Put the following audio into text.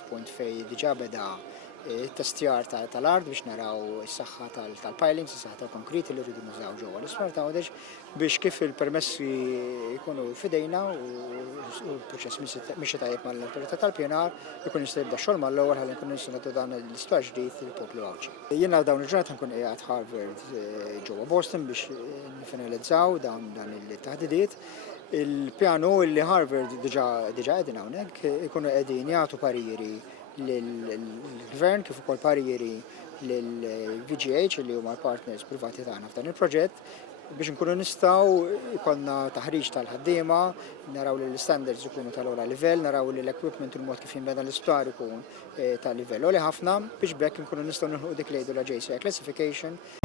f'punt fej diġà beda testjar tal-art biex naraw is-saħħa tal-pilings, is-saħħa tal-konkriti li rridu nużaw ġewwa l-isfar ta' għodeġ biex kif il-permessi jkunu fidejna u l-proċess mixi tajjeb mal-autorità tal-pjanar ikun jista' jibda xogħol mal-ewwel ħalli nkunu nistgħu nagħtu dan l-istwar ġdid lill-poplu Għawġi. Jiena dawn il-ġurnata nkun qiegħed Harvard ġewwa Boston biex nifinalizzaw dawn il-taħdidiet. Il-pjanu li Harvard diġà qegħdin hawnhekk ikunu qegħdin jagħtu pariri lill-gvern kif ukoll pariri lill-VGH li huma l-partners privati tagħna f'dan il-proġett biex nkunu nistgħu jkollna taħriġ tal-ħaddiema, naraw li l-standards ikunu tal-ora livell, naraw li l-equipment u l-mod kif jinbeda l-isptar ikun tal-livell għoli ħafna biex bekk nkunu nistgħu nilħu dik li jgħidu l-JCI classification